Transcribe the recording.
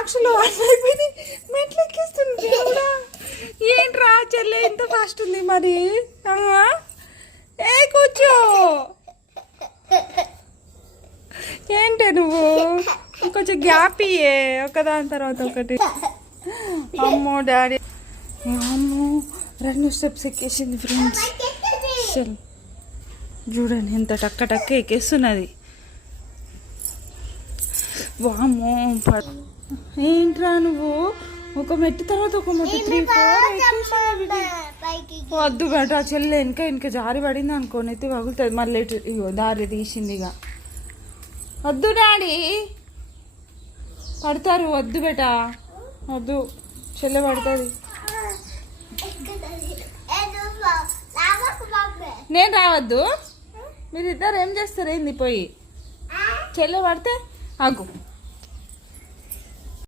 సాక్షులు అయిపోయింది. మెట్లు ఎక్కిస్తుంది దేవుడా. ఏంట్రా చెల్లె ఇంత ఫాస్ట్ ఉంది మరి? ఏ కూర్చో. ఏంటే నువ్వు కొంచెం గ్యాప్ ఇయ్యే ఒకదాని తర్వాత ఒకటి. అమ్మో డాడీ, అమ్మో 2 స్టెప్స్ ఎక్కేసింది ఫ్రెండ్స్. చల్ చూడండి ఎంత టక్క టక్క ఎక్కేస్తున్నది. వామ్మో ఏంట్రా నువ్వు ఒక మెట్టు తర్వాత ఒక మెట్టు 3, 4 ఎక్కేసింది. వద్దు బేట చెల్లె వెనక జారి పడింది అనుకోని అయితే పగులుతుంది మళ్ళీ. ఇగో దారి తీసింది. ఇక వద్దు డాడీ పడతారు. వద్దు బేట వద్దు, చెల్లె పడుతుంది. నేను రావద్దు? మీరిద్దరు ఏం చేస్తారు ఏంది? పోయి చెల్లె పడితే ఆగు.